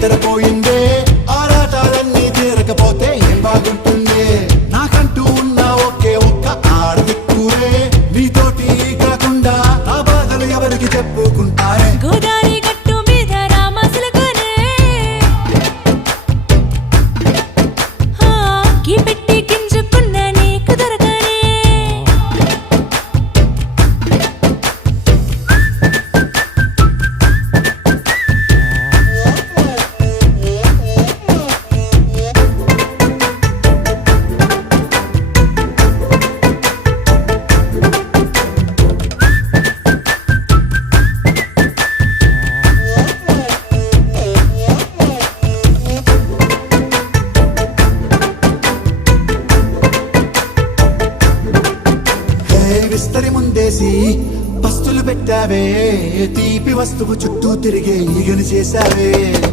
నిద్రపోయిందే ఆరాటాలన్నీ తీరకపోతే ఏం బాగుంటుంది నాకంటూ ఉన్న ఒకే ఒక్క ఆడదిక్కురే నీతోటి కాకుండా నా బాధలు ఎవరికి చెప్పుకుంటారే గోదారి గట్టు మీద రామసులకనే గీ పెట్టి గింజుకున్న నీకు దొరకనే విస్తరి ముందేసి పస్తులు పెట్టావే తీపి వస్తువు చుట్టూ తిరిగే ఈగని చేశావే